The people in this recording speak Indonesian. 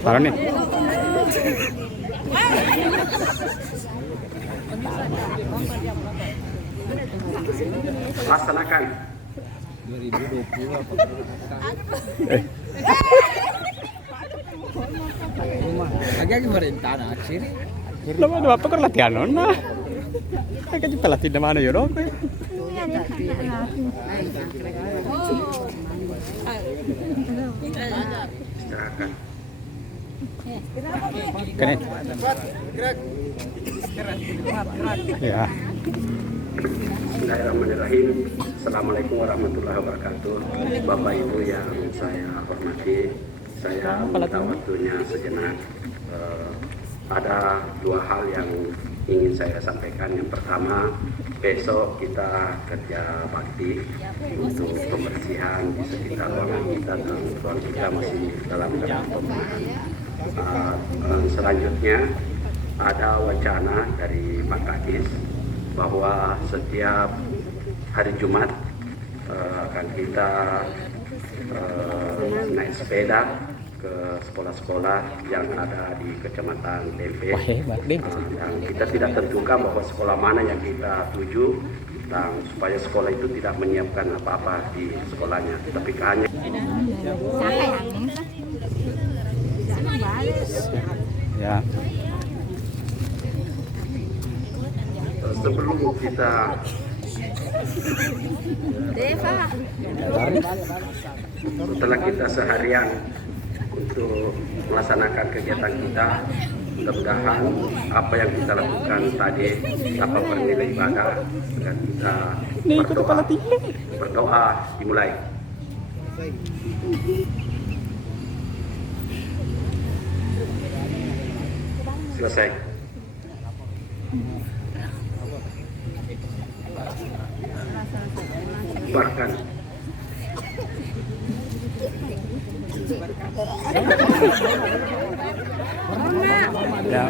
Taruh nih. Laksanakan. 2020 apa? Agak pemerintah sini. Lama apa kok latihan nah? Kayak kita latihan di mana ya dong? Istirahatkan. Kene. Ya. Bismillahirrahmanirrahim. Assalamualaikum warahmatullahi wabarakatuh. Bapak Ibu yang saya hormati, saya minta waktunya sejenak. Ada dua hal yang ingin saya sampaikan. Yang pertama, besok kita kerja bakti untuk pembersihan di sekitar ruangan kita dan ruangan kita masih dalam keadaan pembenahan. Selanjutnya ada wacana dari Pak Kadis bahwa setiap hari Jumat akan kita naik sepeda ke sekolah-sekolah yang ada di Kecamatan Tempe. Wah, hebat deh. Dan kita tidak tentukan bahwa sekolah mana yang kita tuju, dan supaya sekolah itu tidak menyiapkan apa-apa di sekolahnya, tapi hanya Ya. sebelum kita setelah kita seharian untuk melaksanakan kegiatan kita, mudah-mudahan apa yang kita lakukan tadi dapat bernilai ibadah dan kita berdoa dimulai. Selesai. Bahkan Ya.